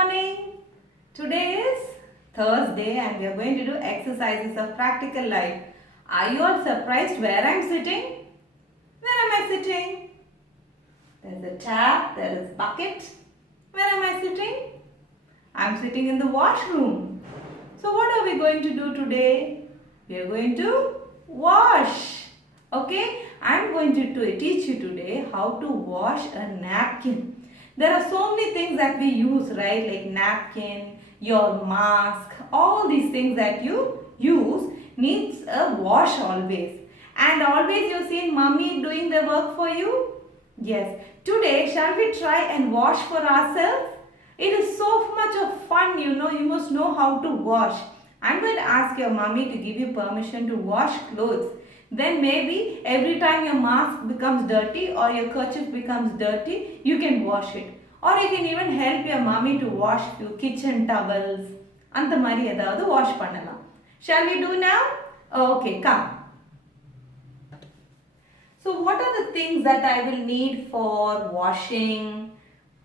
morning. Today is Thursday and we are going to do exercises of practical life. Are you all surprised where I am sitting? Where am I sitting? There is a tap, there is bucket. Where am I sitting? I am sitting in the washroom. So what are we going to do today? We are going to wash. Okay, I am going to teach you today how to wash a napkin. There are so many things that we use, right? Like napkin, your mask, all these things that you use needs a wash always. And always you've seen mommy doing the work for you? Yes. Today, shall we try and wash for ourselves? It is so much of fun, you must know how to wash. I'm going to ask your mommy to give you permission to wash clothes. Then maybe every time your mask becomes dirty or your kerchief becomes dirty, you can wash it. Or you can even help your mommy to wash few kitchen towels. அந்த மாதிரி ஏதாவது wash பண்ணலாம். Shall we do now? Okay, come. So what are the things that I will need for washing?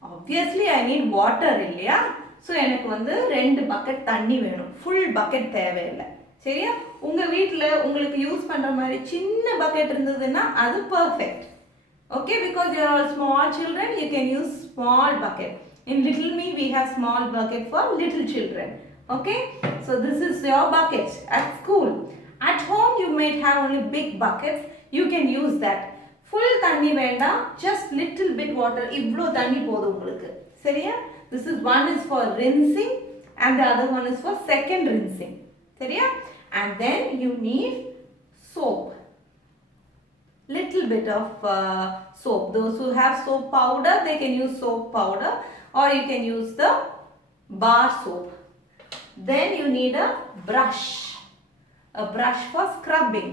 Obviously I need water இல்லையா? So எனக்கு வந்து 2 bucket தண்ணி வேணும். Full bucket தேவையில்லை. சரியா? உங்க வீட்ல உங்களுக்கு யூஸ் பண்ற மாதிரி சின்ன பக்கெட் இருந்ததுன்னா அது perfect. Okay, because you are all small children, you can use small bucket. In Little Me, we have small bucket for little children. Okay, so this is your bucket at school. At home, you might have only big buckets. You can use that. Full தண்ணி வேண்டாம், just little bit water. இவ்ளோ தண்ணி போதும் உங்களுக்கு. சரியா? This is one is for rinsing and the other one is for second rinsing. சரியா? And then you need soap. Little bit of soap. Those who have soap powder, they can use soap powder or you can use the bar soap. Then you need a brush for scrubbing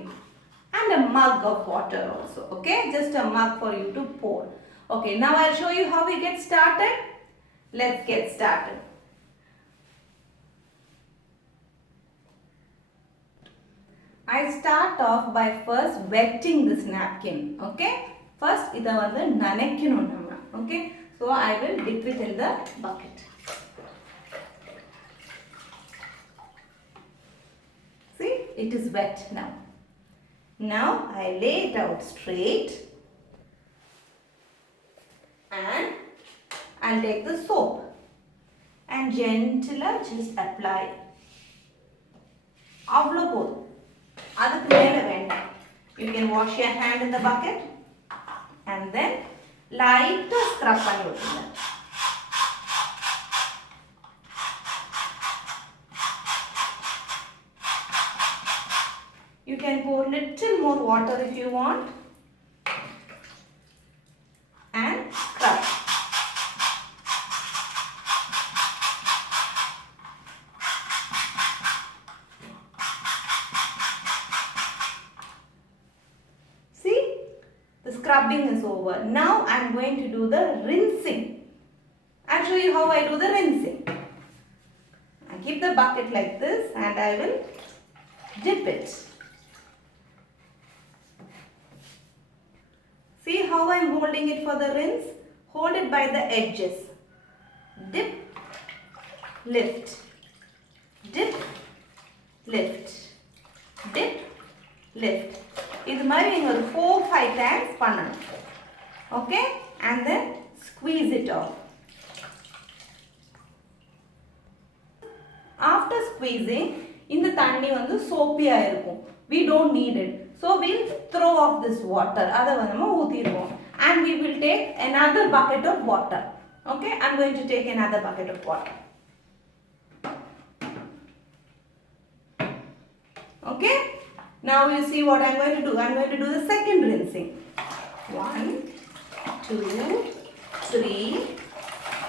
and a mug of water also. Okay, just a mug for you to pour. Okay, now I'll show you how we get started. Let's get started. I start off by first wetting this napkin. Okay, first இதை வந்து நனைக்கணும் நம்ம. Okay, so I will dip it in the bucket. See, it is wet now. Now I lay it out straight and I'll take the soap and gently just apply. அவ்வளோ போதும். அதுக்கு மேல வேண்டாம். You can wash your hand in the bucket and then light scrub பண்ணி விட்டுருங்க. You can pour little more water if you want and scrub. Scrubbing is over. Now I am going to do the rinsing. I'll show you how I do the rinsing. I keep the bucket like this and I will dip it. See how I am holding it for the rinse? Hold it by the edges. Dip, lift, dip, lift, dip, lift. இது மாதிரி நீங்க ஒரு 4-5 times பண்ணணும். Okay, and then squeeze it off. After squeezing, இந்த தண்ணி வந்து சோப்பியா இருக்கும். We don't need it. So we'll throw off this water. அதை நம்ம ஊத்திடுவோம். And we will take another bucket of water. Okay, I'm going to take another bucket of water. Okay? Now you see what I'm going to do. I'm going to do the second rinsing. 1, 2, 3,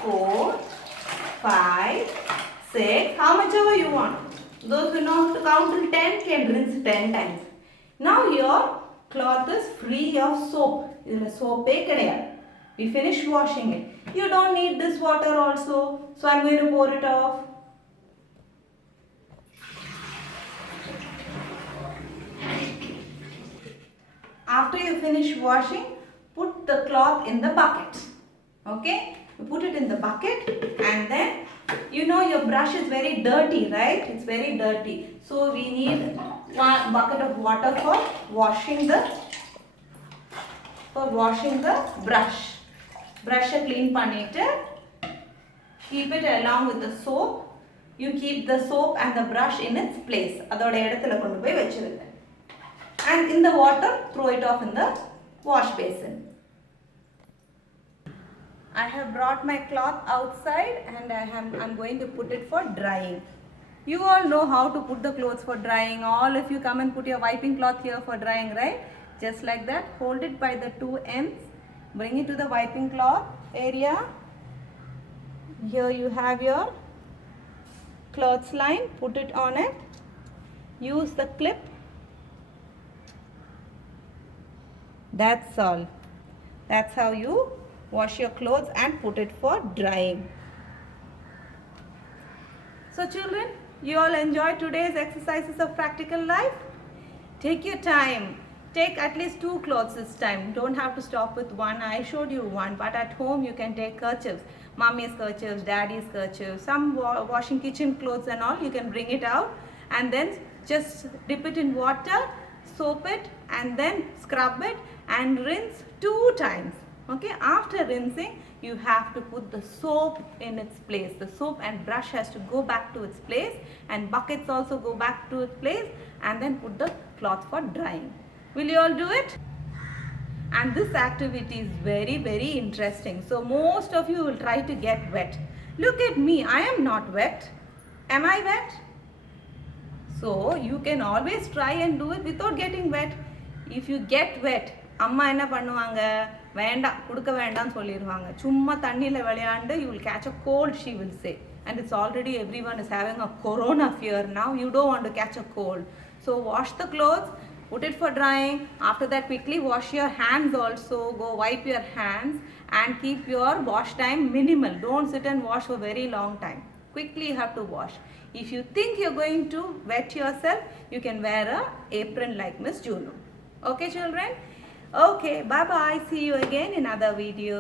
4, 5, 6. How much ever you want. Those who know how to count till 10 can rinse 10 times. Now your cloth is free of soap. This is soap. We finished washing it. You don't need this water also. So I'm going to pour it off. After you finish washing, put the cloth in the bucket. Okay? You put it in the bucket, and then you know your brush is very dirty, right? It's very dirty. So we need 1 bucket of water for washing the brush. Brush clean பண்ணிட்டு keep it along with the soap. You keep the soap and the brush in its place. அதோட இடத்துல கொண்டு போய் வெச்சிருங்க. And in the water, throw it off in the wash basin. I have brought my cloth outside and I'm going to put it for drying. You all know how to put the clothes for drying. All of you come and put your wiping cloth here for drying, right? Just like that. Hold it by the 2 ends. Bring it to the wiping cloth area. Here you have your clothes line. Put it on it. Use the clip. That's all. That's how you wash your clothes and put it for drying. So children, you all enjoyed today's exercises of practical life? Take your time. Take at least 2 clothes this time. Don't have to stop with one. I showed you one, but at home you can take kerchiefs. Mommy's kerchiefs, daddy's kerchiefs, some washing kitchen clothes and all. You can bring it out and then just dip it in water, soap it, and then scrub it and rinse 2 times. Okay, after rinsing you have to put the soap in its place. The soap and brush has to go back to its place, and buckets also go back to its place, and then put the cloth for drying. Will you all do it? And this activity is very, very interesting. So most of you will try to get wet. Look at me, I am not wet. Am I wet? So you can always try and do it without getting wet. If you get wet, அம்மா என்ன பண்ணுவாங்க, வேண்டாம் கொடுக்க வேண்டாம்னு சொல்லிடுவாங்க. சும்மா தண்ணியில் விளையாண்டு you will catch a cold, she will say. And it's already everyone is having a corona fear now. You don't want to catch a cold. So wash the clothes, put it for drying. After that quickly wash your hands also. Go wipe your hands and keep your wash time minimal. Don't sit and wash for very long time. Quickly you have to wash. If you think you're going to wet yourself, you can wear a apron like Miss Junu. Okay children? Okay, bye bye. See you again in another video.